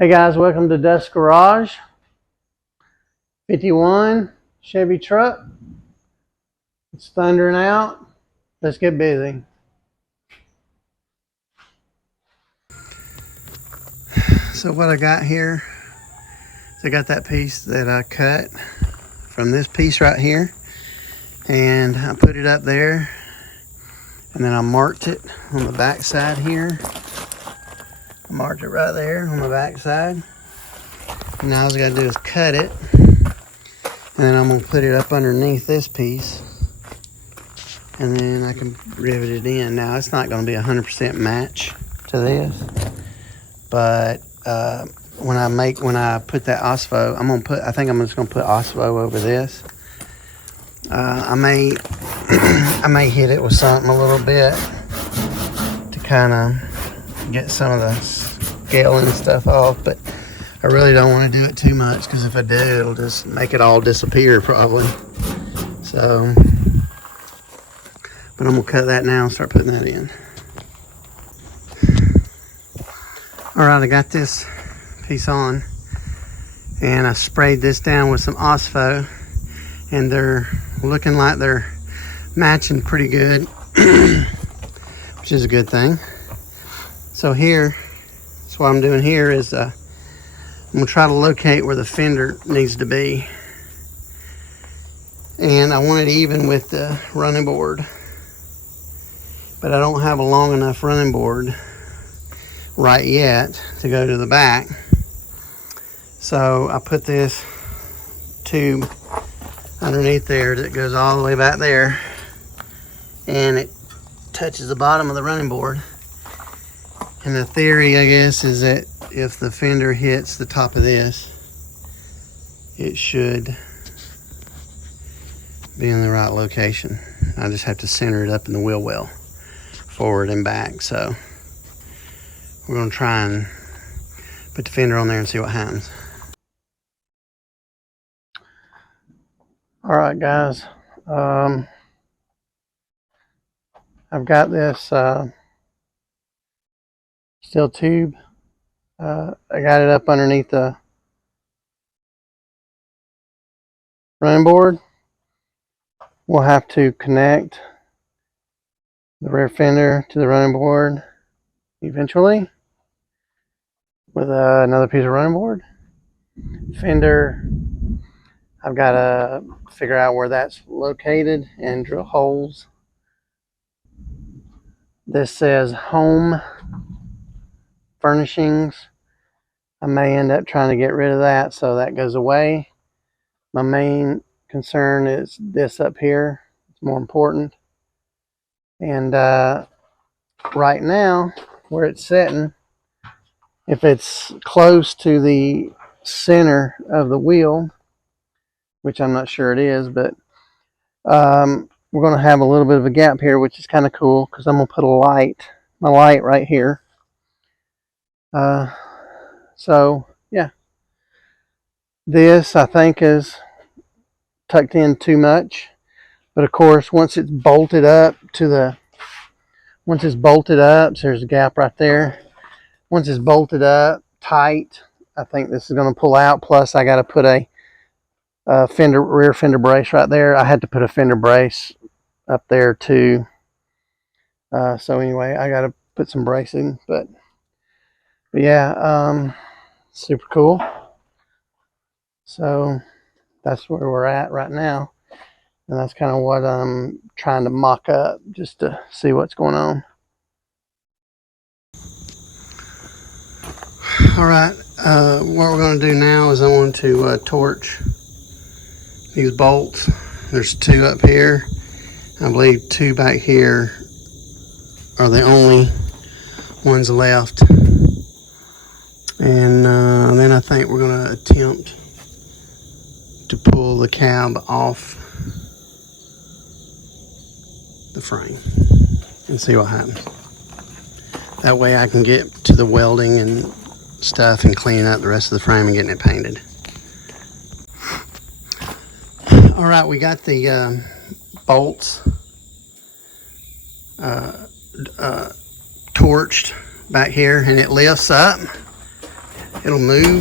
Hey guys, welcome to Dufs Garage. 51 Chevy truck. It's thundering out. Let's get busy. So what I got here is I got that piece that I cut from this piece right here, and I put it up there, and then I marked it on the back side here. I marked it right there on the back side. Now all I gotta do is cut it, and then I'm gonna put it up underneath this piece, and then I can rivet it in. Now it's not gonna be 100% match to this, but when I put that OSFO, I think I'm just gonna put OSFO over this. I may I may hit it with something a little bit to kind of get some of the scaling and stuff off, but I really don't want to do it too much, because if I do, it'll just make it all disappear probably. So, but I'm gonna cut that now and start putting that in. All right, I got this piece on, and I sprayed this down with some OSFO, and they're looking like they're matching pretty good, which is a good thing. So here, so what I'm doing here is I'm gonna try to locate where the fender needs to be, and I want it even with the running board, but I don't have a long enough running board right yet to go to the back. So I put this tube underneath there that goes all the way back there, and it touches the bottom of the running board. And the theory, I guess, is that if the fender hits the top of this, it should be in the right location. I just have to center it up in the wheel well, forward and back. So we're gonna try and put the fender on there and see what happens. All right, guys. I've got this steel tube. I got it up underneath the running board. We'll have to connect the rear fender to the running board eventually with another piece of running board. Fender, I've got to figure out where that's located and drill holes. This says home furnishings. I may end up trying to get rid of that, so that goes away. My main concern is this up here. It's more important. And right now, where it's sitting, if it's close to the center of the wheel, which I'm not sure it is, but we're going to have a little bit of a gap here, which is kind of cool, because I'm going to put my light right here. So yeah, this I think is tucked in too much, but of course once it's bolted up, so there's a gap right there. Once it's bolted up tight, I think this is going to pull out. Plus I got to put a rear fender brace right there. I had to put a fender brace up there too. So anyway, I got to put some bracing, but yeah, super cool. So that's where we're at right now, and that's kind of what I'm trying to mock up just to see what's going on. All right, what we're going to do now is I want to torch these bolts. There's two up here. I believe two back here are the only ones left. And then I think we're going to attempt to pull the cab off the frame and see what happens. That way I can get to the welding and stuff and cleaning up the rest of the frame and getting it painted. All right, we got the bolts torched back here, and it lifts up. it'll move.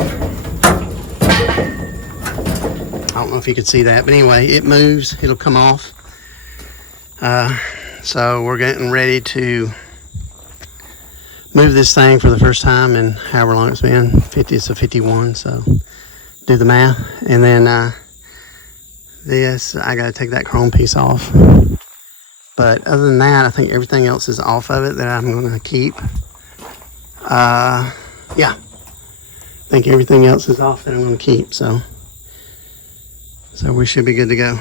I don't know if you could see that, but anyway, it moves, it'll come off. So we're getting ready to move this thing for the first time in however long it's been, 50 to 51, so do the math. And then this, I gotta take that chrome piece off. But other than that, I think everything else is off of it that I'm gonna keep. Yeah, I think everything else is off that I'm gonna keep, so we should be good to go.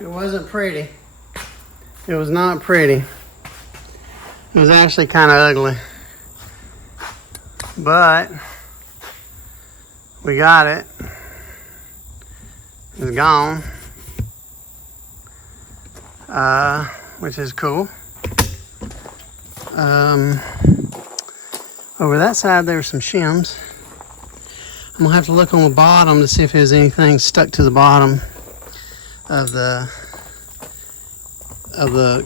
It wasn't pretty. It was not pretty. It was actually kind of ugly. But we got it. It's gone. Which is cool. Over that side there's some shims. I'm gonna have to look on the bottom to see if there's anything stuck to the bottom of the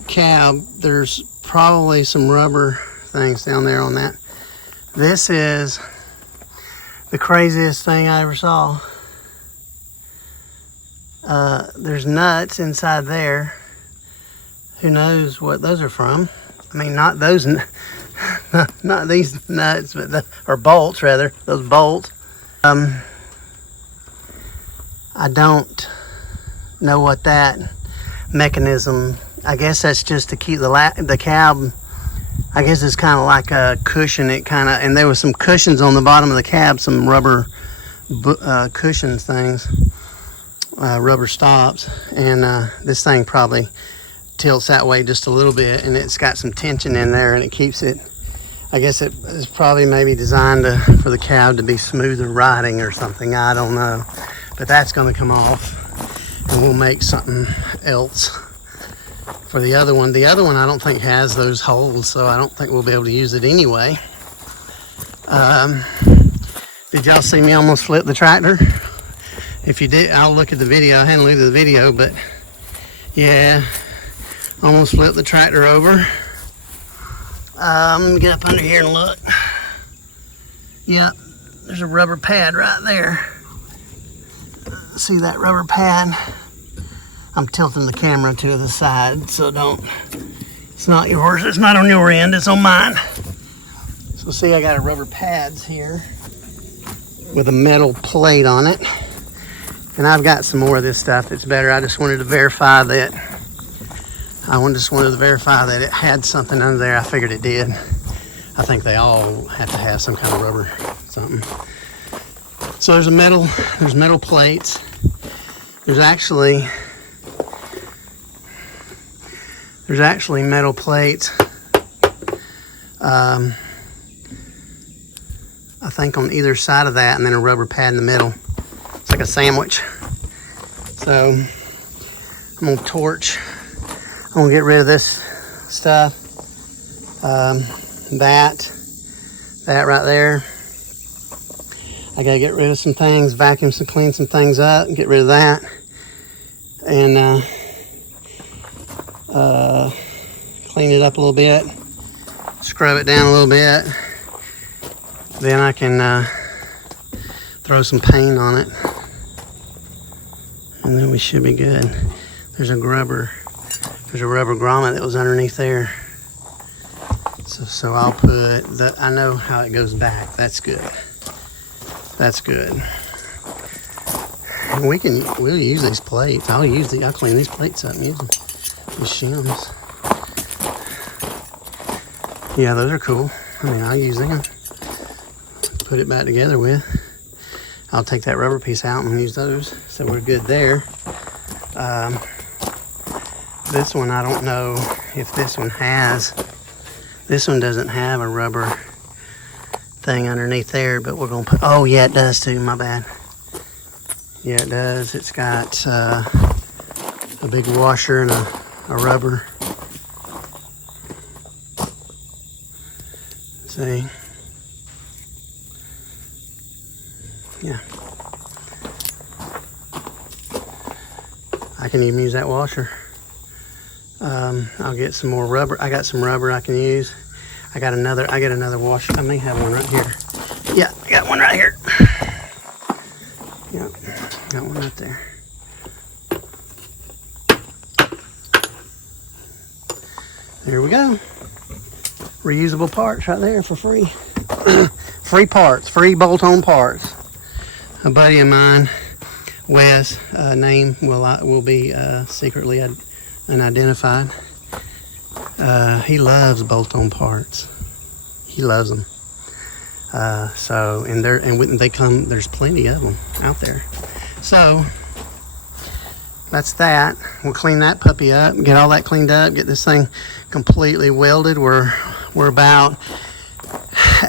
cab. There's probably some rubber things down there on that. This the craziest thing I ever saw. There's nuts inside there. Who knows what those are from? I mean, not those, not these nuts, but or bolts rather. Those bolts. I don't know what that mechanism. I guess that's just to keep the cab. I guess it's kind of like a cushion. And there was some cushions on the bottom of the cab, some rubber cushions things, rubber stops, and this thing probably tilts that way just a little bit, and it's got some tension in there, and it keeps it. I guess it is probably maybe designed for the cab to be smoother riding or something. I don't know, but that's going to come off, and we'll make something else for the other one. The other one I don't think has those holes, so I don't think we'll be able to use it anyway. Did y'all see me almost flip the tractor? If you did, I'll look at the video. I hadn't looked at the video, but yeah, almost flipped the tractor over. Let me get up under here and look. Yep, there's a rubber pad right there. See that rubber pad? I'm tilting the camera to the side, so it's not yours, it's not on your end, it's on mine. So see, I got a rubber pads here with a metal plate on it. And I've got some more of this stuff that's better. I just wanted to verify that. Just wanted to verify that it had something under there. I figured it did. I think they all have to have some kind of rubber something. So there's metal plates. There's actually metal plates. I think on either side of that, and then a rubber pad in the middle. It's like a sandwich. So I'm gonna torch. I'm gonna get rid of this stuff. That right there. I gotta get rid of some things, clean some things up, and get rid of that. And clean it up a little bit, scrub it down a little bit. Then I can throw some paint on it, and then we should be good. There's a rubber grommet that was underneath there. So I'll put that. I know how it goes back. That's good. That's good. And we'll use these plates. I'll clean these plates up and use them. These shims. Yeah, those are cool. I mean, I'll use them. Put it back together with. I'll take that rubber piece out and use those. So we're good there. This one, I don't know if this one doesn't have a rubber thing underneath there, but we're gonna put, oh yeah, it does too, my bad. Yeah, it does. It's got a big washer and a rubber. See? Yeah. I can even use that washer. I'll get some more rubber. I got some rubber I can use. I got another washer. I may have one right here. Yeah, I got one right here. Yep, got one right there. There we go. Reusable parts right there for free. Free parts, free bolt-on parts. A buddy of mine, Wes, name will be secretly unidentified. He loves bolt-on parts. He loves them. There's plenty of them out there. So that's that. We'll clean that puppy up, get all that cleaned up, get this thing completely welded. We're about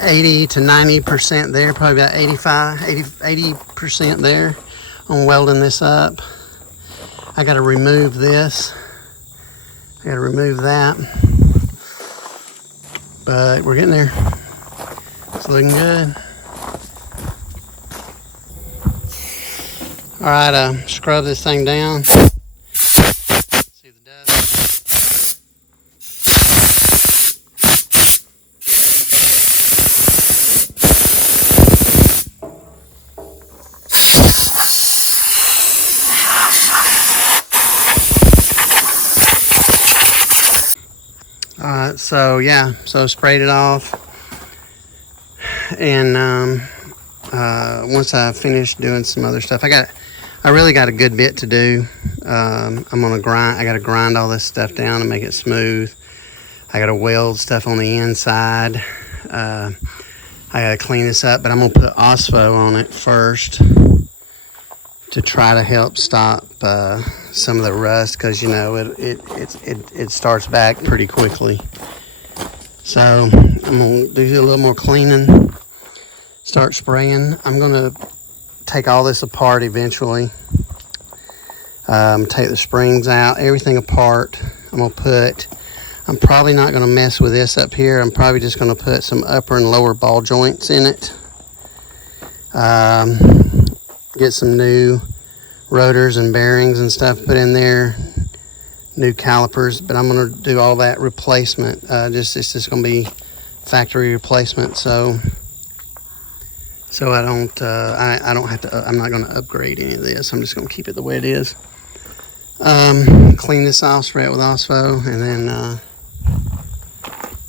80 to 90% there, probably about 80% there on welding this up. I got to remove this. I got to remove that. But we're getting there. It's looking good. All right, scrub this thing down. See the dust. So yeah, so sprayed it off, and once I finished doing some other stuff, I really got a good bit to do. I'm gonna grind. I gotta grind all this stuff down and make it smooth. I gotta weld stuff on the inside. I gotta clean this up, but I'm gonna put Ospo on it first to try to help stop some of the rust, because you know it starts back pretty quickly. So I'm gonna do a little more cleaning, start spraying. I'm gonna take all this apart eventually. Take the springs out, everything apart. I'm probably not gonna mess with this up here. I'm probably just gonna put some upper and lower ball joints in it. Get some new rotors and bearings and stuff put in there, new calipers, but I'm going to do all that replacement. It's just going to be factory replacement, so I don't have to. I'm not going to upgrade any of this. I'm just going to keep it the way it is. Clean this off, spray it with Ospo,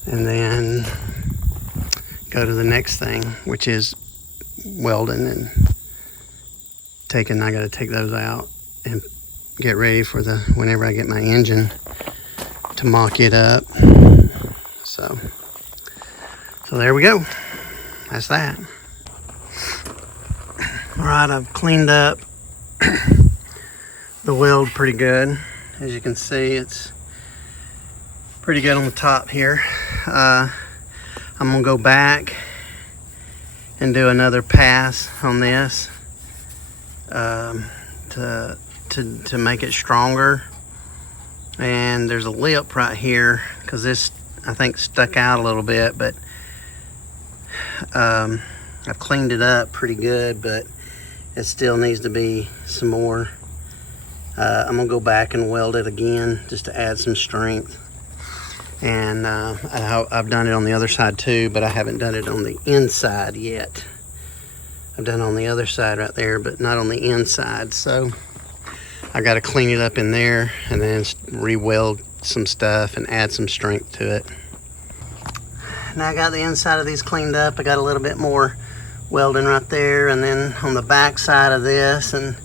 and then go to the next thing, which is welding and I got to take those out and get ready for whenever I get my engine to mock it up. So there we go. That's that. All right, I've cleaned up the weld pretty good. As you can see, it's pretty good on the top here. I'm gonna go back and do another pass on this to make it stronger. And there's a lip right here because this, I think, stuck out a little bit, but I've cleaned it up pretty good, but it still needs to be some more. I'm gonna go back and weld it again just to add some strength. And I've done it on the other side too, but I haven't done it on the inside yet. I've done it on the other side right there, but not on the inside. So I got to clean it up in there and then re-weld some stuff and add some strength to it. Now I got the inside of these cleaned up. I got a little bit more welding right there, and then on the back side of this, and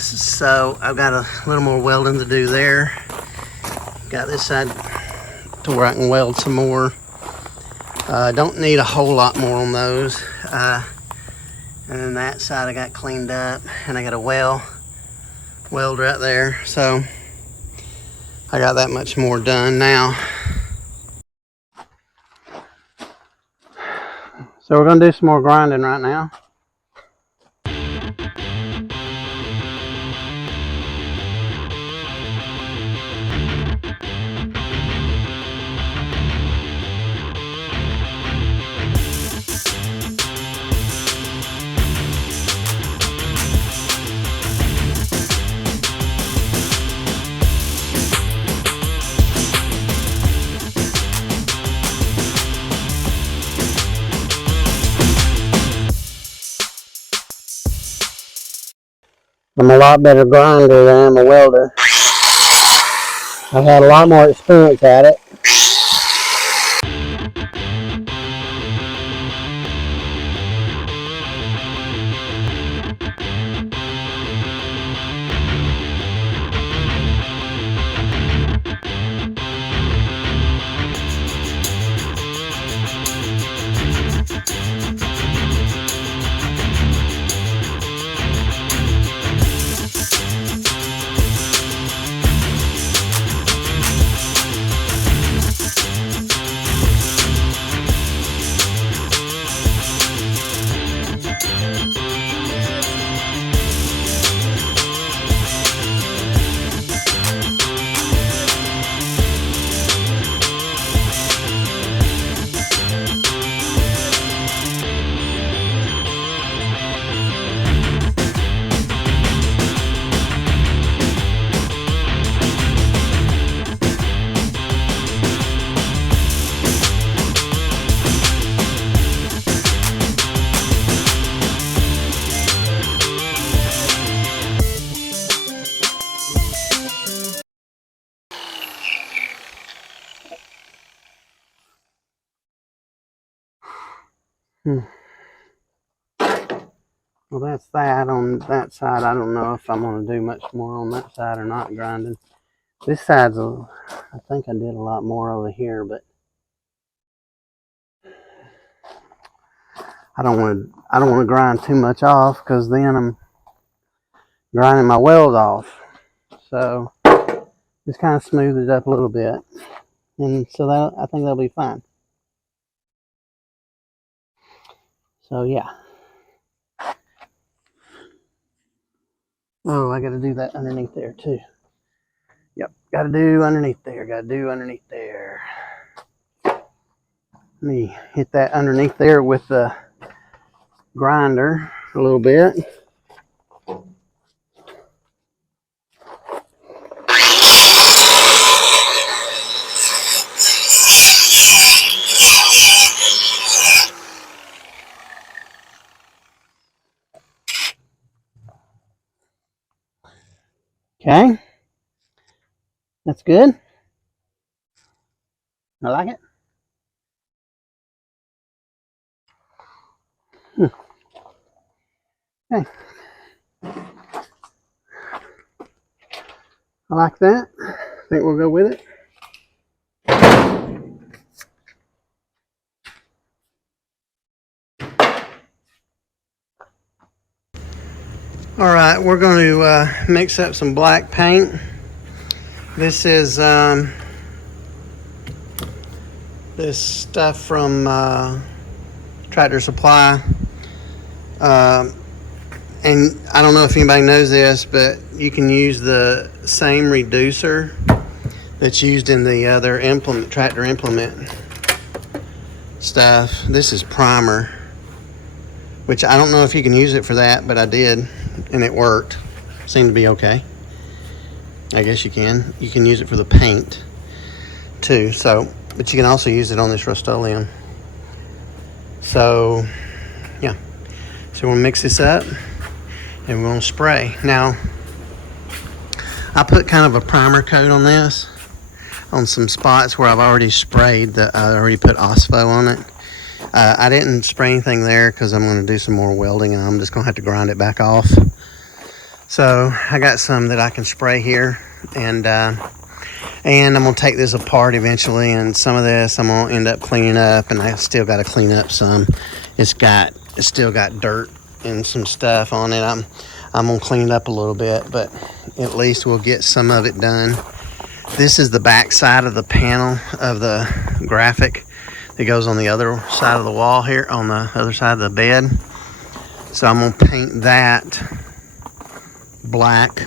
so I've got a little more welding to do there. Got this side to where I can weld some more. Don't need a whole lot more on those. And then that side I got cleaned up, and I got a weld right there. So I got that much more done now. So we're gonna do some more grinding right now. I'm a lot better grinder than I'm a welder. I've had a lot more experience at it. Hmm. Well, that's that on that side. I don't know if I'm going to do much more on that side or not grinding. This side's I think I did a lot more over here, but I don't want to grind too much off, because then I'm grinding my weld off. So just kind of smooth it up a little bit, and so that I think that'll be fine. So yeah. Oh, I got to do that underneath there too. Yep, got to do underneath there. Got to do underneath there. Let me hit that underneath there with the grinder a little bit. Okay, that's good. I like it. Okay, I like that. I think we'll go with it. All right, we're going to mix up some black paint. This is this stuff from Tractor Supply. And I don't know if anybody knows this, but you can use the same reducer that's used in the other tractor implement stuff. This is primer, which I don't know if you can use it for that, but I did, and it worked. Seemed to be okay. I guess you can. You can use it for the paint too. So, but you can also use it on this Rust-Oleum. So, yeah. So we'll mix this up, and we're going to spray. Now, I put kind of a primer coat on this, on some spots where I've already sprayed. I already put Ospo on it. I didn't spray anything there because I'm going to do some more welding, and I'm just going to have to grind it back off. So I got some that I can spray here, and I'm going to take this apart eventually, and some of this I'm going to end up cleaning up, and I still got to clean up some. It's still got dirt and some stuff on it. I'm going to clean it up a little bit, but at least we'll get some of it done. This is the back side of the panel of the graphic that goes on the other side of the wall here, on the other side of the bed. So I'm going to paint that black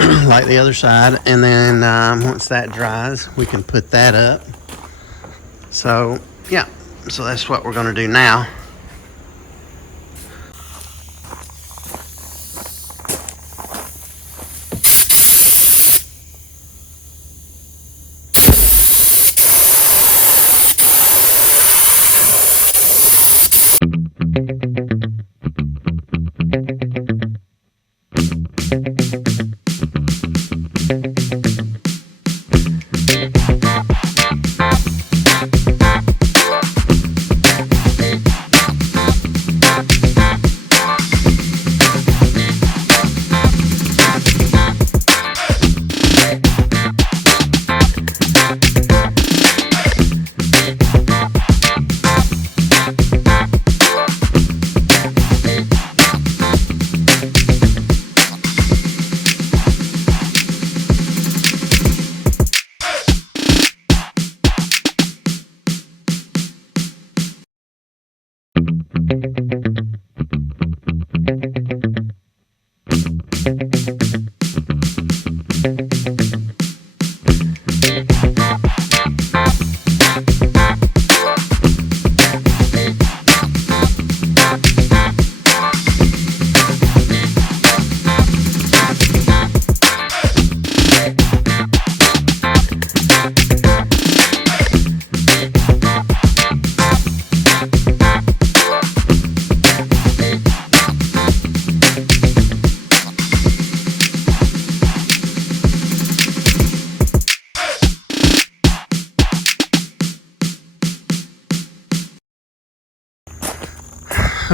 like the other side, and then once that dries, we can put that up. So yeah, so that's what we're going to do now.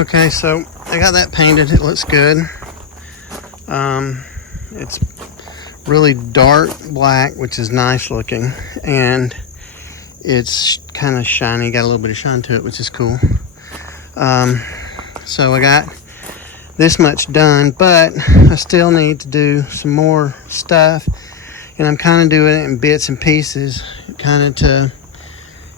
Okay, so I got that painted. It looks good. It's really dark black, which is nice looking, and it's kind of shiny. Got a little bit of shine to it, which is cool. So I got this much done, but I still need to do some more stuff, and I'm kind of doing it in bits and pieces, kind of to,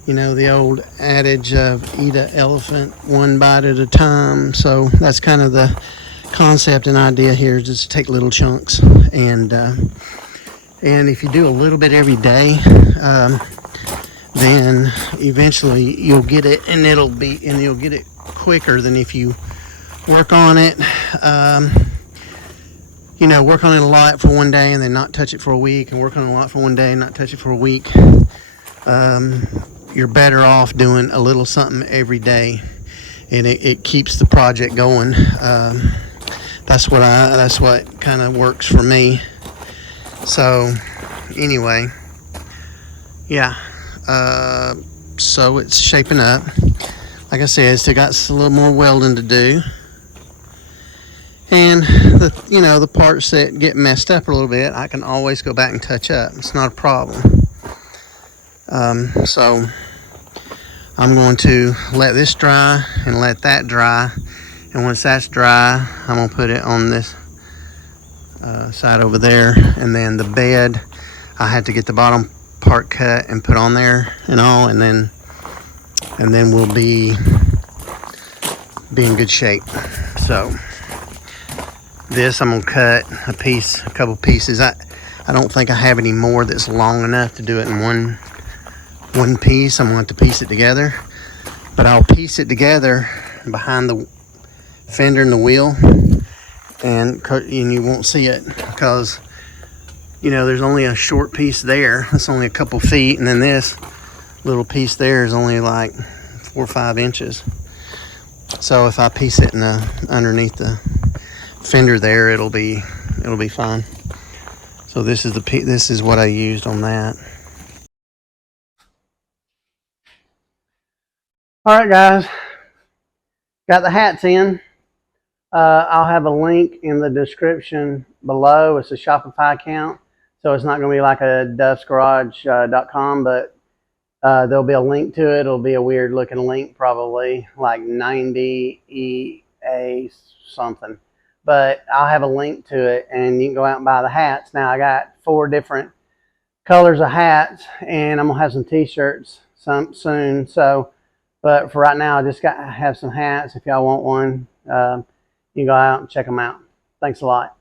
you know, the old adage of eat an elephant one bite at a time. So that's kind of the concept and idea here, is just take little chunks, and if you do a little bit every day, then eventually you'll get it, and you'll get it quicker than if you work on it. You know, work on it a lot for one day and then not touch it for a week, and work on it a lot for one day and not touch it for a week. You're better off doing a little something every day, and it keeps the project going. That's what kind of works for me. So anyway, yeah. So it's shaping up. Like I said, still got a little more welding to do, and the parts that get messed up a little bit, I can always go back and touch up. It's not a problem. So I'm going to let this dry and let that dry, and once that's dry, I'm going to put it on this side over there, and then the bed, I had to get the bottom part cut and put on there and all, and then we'll be in good shape. So this, I'm gonna cut a couple pieces. I don't think I have any more that's long enough to do it in one piece. I'm gonna have to piece it together, but I'll piece it together behind the fender and the wheel, and you won't see it because, you know, there's only a short piece there. It's only a couple feet, and then this little piece there is only like 4 or 5 inches. So if I piece it underneath the fender there, it'll be fine. So this is what I used on that. All right, guys, got the hats in. I'll have a link in the description below. It's a Shopify account, so it's not going to be like a dufsgarage.com, but there'll be a link to it. It'll be a weird looking link, probably like 90EA something. But I'll have a link to it, and you can go out and buy the hats. Now I got 4 different colors of hats, and I'm gonna have some t-shirts soon. So, but for right now, I just have some hats. If y'all want one, you can go out and check them out. Thanks a lot.